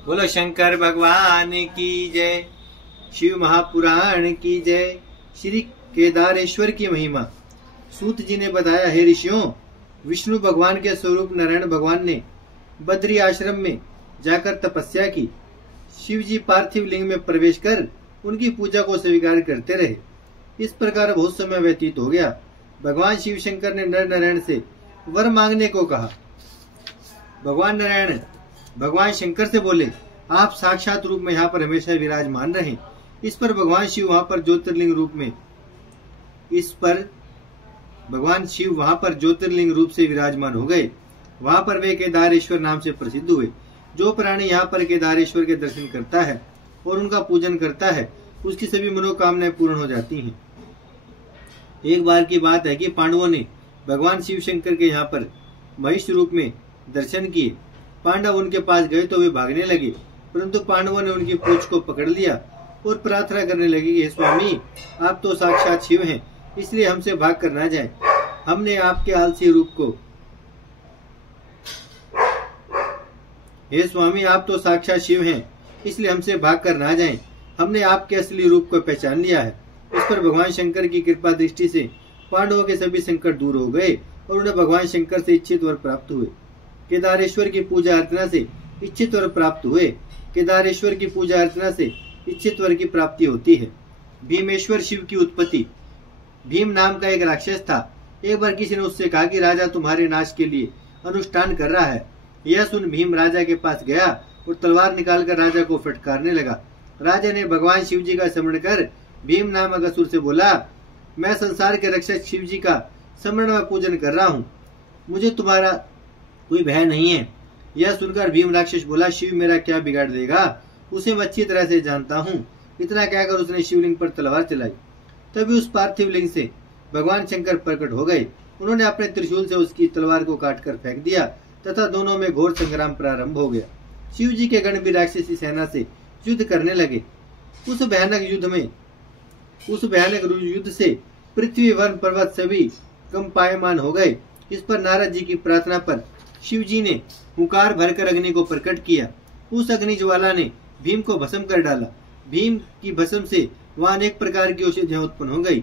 बोलो शंकर भगवान की जय। शिव महापुराण की जय। श्री केदारेश्वर की महिमा। सूत जी ने बताया, हे ऋषियों, विष्णु भगवान के स्वरूप नारायण भगवान ने बद्री आश्रम में जाकर तपस्या की। शिव जी पार्थिव लिंग में प्रवेश कर उनकी पूजा को स्वीकार करते रहे। इस प्रकार बहुत समय व्यतीत हो गया। भगवान शिव शंकर ने नर नारायण से वर मांगने को कहा। भगवान नारायण भगवान शंकर से बोले, आप साक्षात रूप में यहाँ पर हमेशा विराजमान रहें। इस पर भगवान शिव वहां पर ज्योतिर्लिंग रूप से विराजमान हो गए। वहां पर वे केदारेश्वर नाम से प्रसिद्ध हुए। जो प्राणी यहाँ पर केदारेश्वर के दर्शन करता है और उनका पूजन करता है, उसकी सभी मनोकामनाएं पूर्ण हो जाती हैं। एक बार की बात है कि पांडवों ने भगवान शिव शंकर के यहाँ पर महिष रूप में दर्शन किए। पांडव उनके पास गए तो वे भागने लगे, परंतु पांडवों ने उनकी पूंछ को पकड़ लिया और प्रार्थना करने लगे कि हे स्वामी, आप तो साक्षात शिव हैं, इसलिए हमसे भाग कर ना जाए। हमने आपके आलसी रूप को हे स्वामी, आप तो साक्षात शिव हैं, इसलिए हमसे भाग कर ना जाएं। हमने आपके असली रूप को पहचान लिया है। इस पर भगवान शंकर की कृपा दृष्टि से पांडवों के सभी संकट दूर हो गए और उन्हें भगवान शंकर से इच्छित वर प्राप्त हुए। केदारेश्वर की पूजा अर्चना से इच्छित वर प्राप्त हुए। केदारेश्वर की पूजा अर्चना से इच्छित वर की प्राप्ति होती है। भीमेश्वर शिव की उत्पत्ति। भीम नाम का एक राक्षस था। एक बार किसी ने उससे कहा कि राजा तुम्हारे नाश के लिए अनुष्ठान कर रहा है। यह सुन भीम राजा के पास गया और तलवार निकालकर राजा को फटकारने लगा। राजा ने भगवान शिव जी का स्मरण कर भीम नामक असुर से बोला, मैं संसार के रक्षक शिव जी का स्मरण व पूजन कर रहा हूँ, मुझे तुम्हारा कोई भय नहीं है। यह सुनकर भीम राक्षस बोला, शिव मेरा क्या बिगाड़ देगा, उसे मैं अच्छी तरह से जानता हूँ। इतना कहकर उसने शिवलिंग पर तलवार चलाई। तभी उस पार्थिव लिंग से भगवान शंकर प्रकट हो गए। उन्होंने अपने त्रिशूल से उसकी तलवार को काटकर फेंक दिया तथा दोनों में घोर संग्राम प्रारंभ हो गया। शिव जी के गण भी राक्षसी सेना से युद्ध करने लगे। उस भयानक युद्ध से पृथ्वी वन पर्वत सभी कंपायमान हो गए। इस पर नारद जी की प्रार्थना पर शिव जी ने हुंकार भरकर अग्नि को प्रकट किया। उस अग्नि ज्वाला ने भीम को भस्म कर डाला। भीम की भस्म से वहां अनेक प्रकार की औषधियां उत्पन्न हो गई।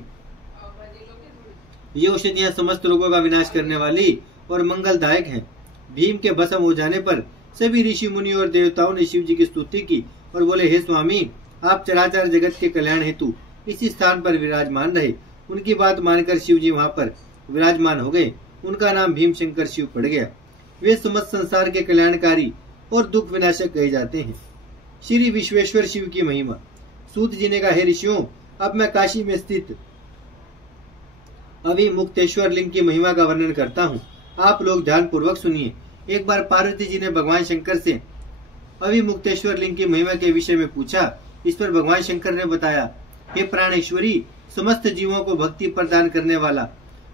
ये औषधियां समस्त रोगों का विनाश करने वाली और मंगलदायक हैं। भीम के भस्म हो जाने पर सभी ऋषि मुनि और देवताओं ने शिव जी की स्तुति की और बोले, हे स्वामी, आप चराचर जगत के कल्याण हेतु इसी स्थान पर विराजमान रहे। उनकी बात मानकर शिव जी वहां पर विराजमान हो गए। उनका नाम भीम शंकर शिव पड़ गया। वे समस्त संसार के कल्याणकारी और दुख विनाशक कहे जाते हैं। श्री विश्वेश्वर शिव की महिमा। सूत जी ने कहा, हे ऋषियों, अब मैं काशी में स्थित अविमुक्तेश्वर लिंग की महिमा का वर्णन करता हूँ। आप लोग ध्यान पूर्वक सुनिए। एक बार पार्वती जी ने भगवान शंकर से अविमुक्तेश्वर लिंग की महिमा के विषय में पूछा। इस पर भगवान शंकर ने बताया, हे प्राणेश्वरी, समस्त जीवों को भक्ति प्रदान करने वाला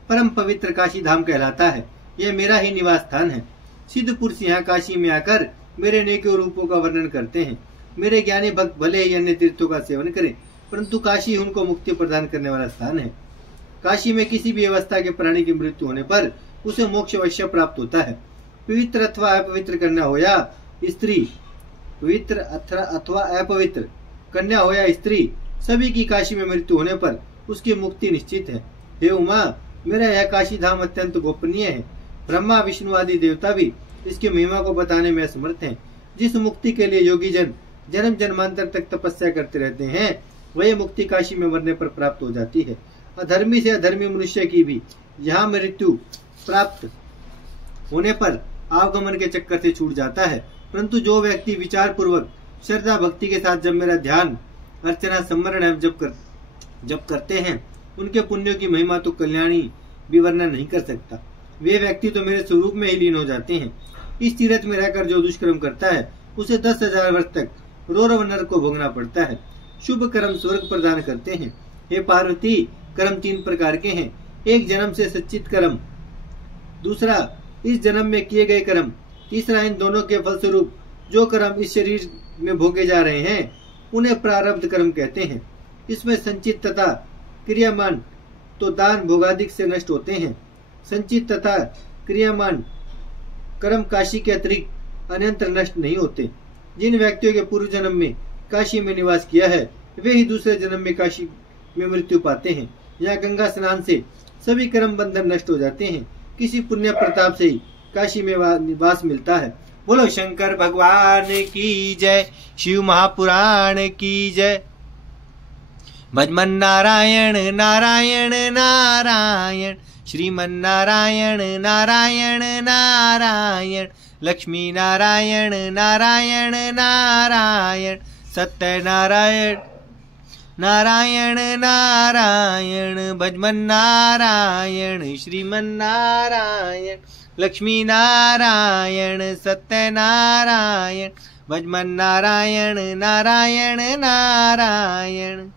परम पवित्र काशी धाम कहलाता है। यह मेरा ही निवास स्थान है। सिद्ध पुरुष यहाँ काशी में आकर मेरे नेकों रूपों का वर्णन करते हैं। मेरे ज्ञानी भक्त भले ही अन्य तीर्थों का सेवन करें, परंतु काशी उनको मुक्ति प्रदान करने वाला स्थान है। काशी में किसी भी अवस्था के प्राणी की मृत्यु होने पर उसे मोक्ष अवश्य प्राप्त होता है। पवित्र अथवा अपवित्र कन्या हो या स्त्री, पवित्र अथवा अपवित्र कन्या हो या स्त्री, सभी की काशी में मृत्यु होने पर उसकी मुक्ति निश्चित है। हे उमा, मेरा यह काशी धाम अत्यंत गोपनीय है। ब्रह्मा विष्णु आदि देवता भी इसकी महिमा को बताने में असमर्थ हैं। जिस मुक्ति के लिए योगी जन जन्म जन्मांतर तक तपस्या करते रहते हैं, वही मुक्ति काशी में मरने पर प्राप्त हो जाती है। अधर्मी से अधर्मी मनुष्य की भी यहाँ मृत्यु प्राप्त होने पर आवागमन के चक्कर से छूट जाता है, परंतु जो व्यक्ति विचार पूर्वक श्रद्धा भक्ति के साथ जब मेरा ध्यान अर्चना स्मरण जब करते हैं, उनके पुण्यों की महिमा तो कल्याणी भी वर्णन नहीं कर सकता। वे व्यक्ति तो मेरे स्वरूप में ही लीन हो जाते हैं। इस तीर्थ में रहकर जो दुष्कर्म करता है, उसे 10,000 वर्ष तक रोरव नरक को भोगना पड़ता है। शुभ कर्म स्वर्ग प्रदान करते हैं। हे पार्वती, कर्म 3 प्रकार के हैं। एक जन्म से सच्चित कर्म, दूसरा इस जन्म में किए गए कर्म, तीसरा इन दोनों के फलस्वरूप जो कर्म इस शरीर में भोगे जा रहे हैं, उन्हें प्रारब्ध कर्म कहते हैं। इसमें संचित तथा क्रियामान तो दान भोगादिक से नष्ट होते हैं। संचित तथा क्रियामान कर्म काशी के अतिरिक्त अन्यंत्र नष्ट नहीं होते। जिन व्यक्तियों के पूर्व जन्म में काशी में निवास किया है वे ही दूसरे जन्म में काशी में मृत्यु पाते हैं। यहाँ गंगा स्नान से सभी कर्म बंधन नष्ट हो जाते हैं। किसी पुण्य प्रताप से ही काशी में निवास मिलता है। बोलो शंकर भगवान की जय, शिव महापुराण की जय। भजमन नारायण नारायण नारायण, श्रीमन नारायण नारायण नारायण, लक्ष्मी नारायण नारायण नारायण, सत्य नारायण नारायण नारायण, भजमन नारायण श्रीमन नारायण, लक्ष्मी नारायण सत्य नारायण, भजमन नारायण नारायण नारायण।